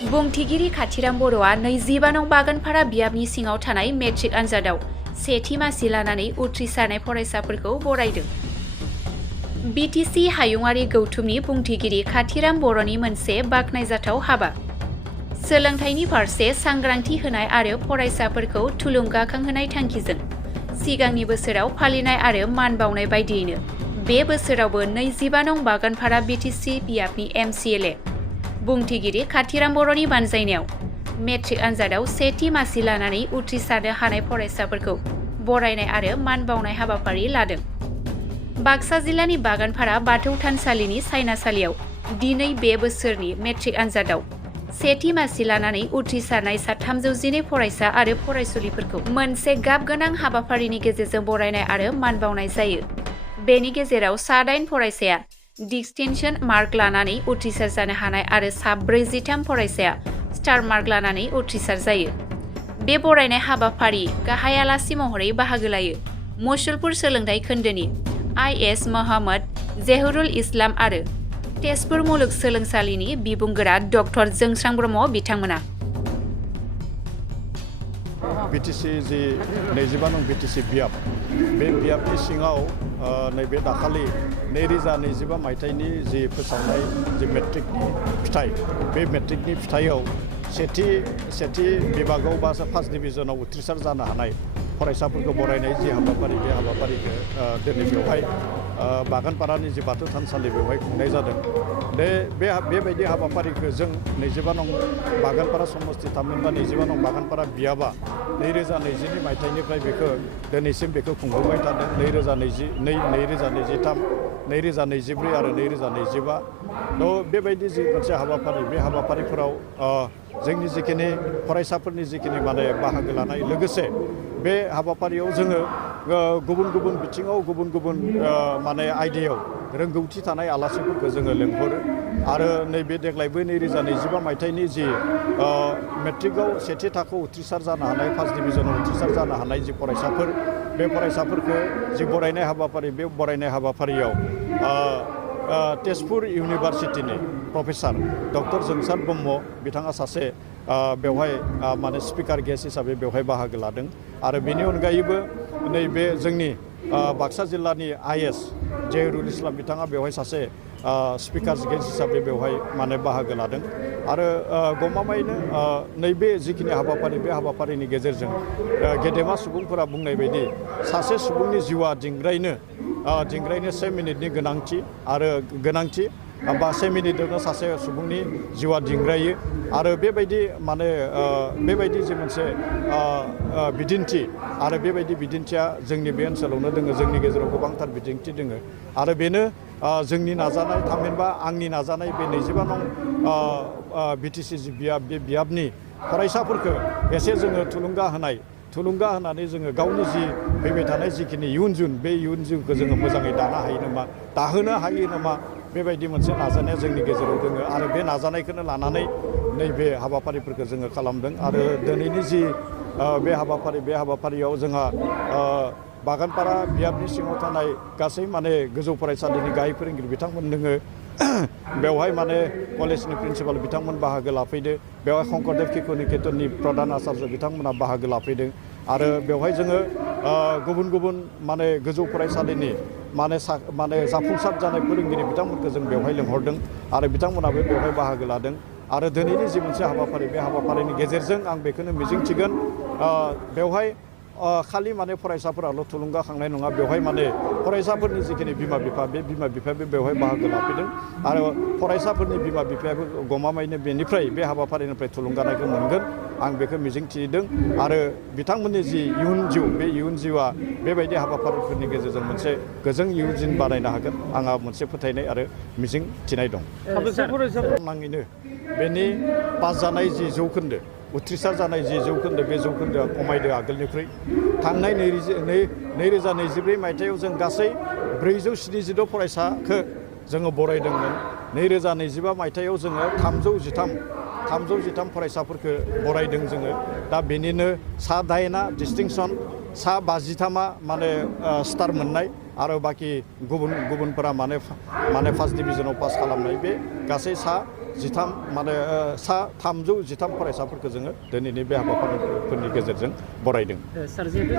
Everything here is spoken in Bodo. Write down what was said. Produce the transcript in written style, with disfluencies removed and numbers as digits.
बुंथिगिरि खाथिराम बर'आ 25 नं बागानपारा बियाबनि सिङाव थानाय मेट्रिक आनजादाव सेथि मासि लानानै उथ्रिसारनाय फरायसाफोरखौ बरायदों। बिटिसि हायुङारि गौथुमनि बुंथिगिरि खाथिराम बर'नि मोनसे बाख्नायजाथाव हाबा। सोलोंथाइनि फारसे सांग्रांथि होनाय आरो फरायसाफोरखौ थुलुंगाखांहोनाय थांखिजों सिगांनि बोसोराव फालिनाय आरो मान बावनाय बायदियैनो बे बोसोरावबो 25 नं बागानपारा बिटिसि बियाबनि MCLA बुंथिगिरि खाथिराम बर'नि बानजायनायाव मेट्रिक आनजादाव सेथि मासि लानानै उथ्रिसारनो हानाय फरायसाफोरखौ बरायनाय आरो मान बावनाय हाबाफारि लादों। बाक्सा जिल्लानि बागानपारा बाथौ थानसालिनि सायनासालियाव दिनै बे बोसोरनि मेट्रिक आनजादाव सेथि मासि लानानै उथ्रिसारनाय सा 312 फरायसा आरो फरायसुलिफोरखौ मोनसे गाब गोनां हाबाफारिनि गेजेरजों बरायनाय आरो मान बावनाय जायो। बेनि गेजेराव सा 8 फरायसाया डिस्टिंक्शन मार्क लानानै उथ्रिसार जानो हानाय आरो सा 43 फरायसाया स्टार मार्क लानानै उथ्रिसार जायो। बे बरायनाय हाबाफारि गाहाय आलासि महरै बाहागो लायो मुसलपुर सोलोंथाइ खोन्दोनि IS मोहम्मद जहुरुल इस्लाम आरो तेजपुर मुलुगसोलोंसालिनि बिबुंगोरा डक्टर जोंस्रां ब्रह्म बिथांमोना। बिटिसि जि 25 नं बिटिसि बियाब बे बियाबनि सिङाव नैबे दाखालि 2025 मायथाइनि जि फोसावनाय जि मेट्रिकनि फिथाइ बे मेट्रिकनि फिथाइयाव सेथि बिभागाव बा फार्स्ट डिभिजनाव उथ्रिसार जानो हानाय फरायसाफोरखौ बरायनाय जि हाबाफारि बे हाबाफारिखौ दिनै बेवहाय बागानपारानि जि बाथौ थानसालि बेवहाय खुंनाय जादों। बेबायदि हाबाफारिखौ जों 25 नं बागानपारा समस्ति थामहिनबा 25 नं बागानपारा बियाबा 2022 मायथाइनिफ्राय बेखौ दिनैसिम बेखौ खुंबोबाय थादों। 2022, 2023, 2024 आरो 2025 बेबायदि जि मोनसे हाबाफारि बे हाबाफारिफोराव जोंनि जिखिनि फरायसाफोरनि जिखिनि माने बाहागो लानाय लोगोसे बे हाबाफारियाव जोङो गुबुन गुबुन बिथिङाव गुबुन गुबुन माने आयदायाव रोंगौथि थानाय आलासिफोरखौ जोङो लेंहरो आरो नैबे देग्लायबो 2025 मायथाइनि जि मेट्रिकआव सेथि थाखोआव उथ्रिसार जानो हानाय फार्स्ट डिभिजनाव उथ्रिसार जानो हानाय जि फरायसाफोर बे फरायसाफोरखौ जि बरायनाय हाबाफारि बे बरायनाय हाबाफारियाव तेजपुर इउनिभारसिटिनि प्रफेसार डक्टर जोंसार ब्रह्म बिथाङा सासे बेवहाय माने स्पिकार गेस्ट हिसाबै बेवहाय बाहागो लादों आरो बेनि अनगायैबो नैबे जोंनि बाक्सा जिल्लानि IS जहुरुल इस्लाम बिथाङा बेवहाय सासे स्पिकार गेस्ट हिसाबै बेवहाय माने बाहागो लादों आरो गमामायैनो नैबे जिखिनि हाबाफारि बे हाबाफारिनि गेजेरजों गेदेमा सुबुंफोरा बुंनाय बायदि सासे सुबुंनि जिउआ दिंग्रायनो 1 मिनिटनि गोनांथि बा 1 मिनिटआवनो सासे सुबुंनि जिउआ दिंग्रायो आरो बेबायदि माने बेबायदि जे मोनसे बिदिन्थि आरो बेबायदि बिदिन्थिया जोंनि बे ओनसोलावनो दोङो। जोंनि गेजेराव गोबांथार बिदिन्थि दोङो आरो बेनो जोंनि नाजानाय थामहिनबा आंनि नाजानाय बे 25 नं बिटिसि जि बियाब बे बियाबनि फरायसाफोरखौ एसे जोङो थुलुंगा होनानै जोङो गावनि जि फैबाय थानाय जिखिनि इयुन जिउखौ जोङो मोजाङै दाहोनो हायो नामा बेबायदि मोनसे नाजानाया जोंनि गेजेराव दोङो आरो बे नाजानायखौनो लानानै नैबे हाबाफारिफोरखौ जोङो खालामदों आरो दिनैनि जि बे हाबाफारियाव जोंहा बागानपारा बियाबनि सिङाव थानाय गासै माने गोजौ फरायसालिनि गाहाय फोरोंगिरि बिथांमोन दोङो। बेवहाय माने कलेजनि प्रिन्सिपाल बिथांमोन बाहागो लाफैदों। बेवहाय शंकरदेव शिशु निकेतननि प्रधान आचार्य बिथांमोना बाहागो लाफैदों आरो बेवहाय जोङो गुबुन गुबुन माने गोजौ फरायसालिनि माने जाफुंसार जानाय फोरोंगिरि बिथांमोनखौ जों बेवहाय लेंहरदों आरो बिथांमोनाबो बेवहाय बाहागो लादों आरो दिनैनि जि मोनसे हाबाफारि बे हाबाफारिनि गेजेरजों आं बेखौनो मिजिंथिगोन बेवहाय खालि माने फरायसाफोराल' थुलुंगाखांनाय नङा बेवहाय माने फरायसाफोरनि जिखिनि बिमा बिफा बे बिमा बिफायाबो बेवहाय बाहागो लाफैदों आरो फरायसाफोरनि बिमा बिफायाबो गमामायैनो बेनिफ्राय बे हाबाफारिनिफ्राय थुलुंगानायखौ मोनगोन आं बेखौ मिजिंथिदों आरो बिथांमोननि जि इयुन जिउ बे इयुन जिउआ बेबायदि हाबाफारिफोरनि गेजेरजों मोनसे गोजों इयुन जिउ बानायनो हागोन आंहा मोनसे फोथायनाय आरो मिजिं थिनाय दं। नाङैनो बेनि पास जानाय जि जौखोन्दो उथ्रिसार जानाय जि जौखोन्दो बे जौखोन्दोआ खमायदों आगोलनिख्रुइ। थांनाय 2024 मायथाइयाव जों गासै 472 फरायसाखौ जोङो बरायदोंमोन। 2025 मायथाइयाव जोङो 313 फरायसाफोरखौ बरायदों जोङो। दा बेनिनो सा 8आ डिस्टिंक्सन, सा 53आ माने स्टार मोननाय आरो बाखि गुबुनफोरा माने फार्स्ट डिभिजनाव पास खालामनाय बे गासै सा जिथाम माने सा 313 फरायसाफोरखौ जोङो दिनैनि बे हाबाफारिफोरनि गेजेरजों बरायदों। सार जिहेतु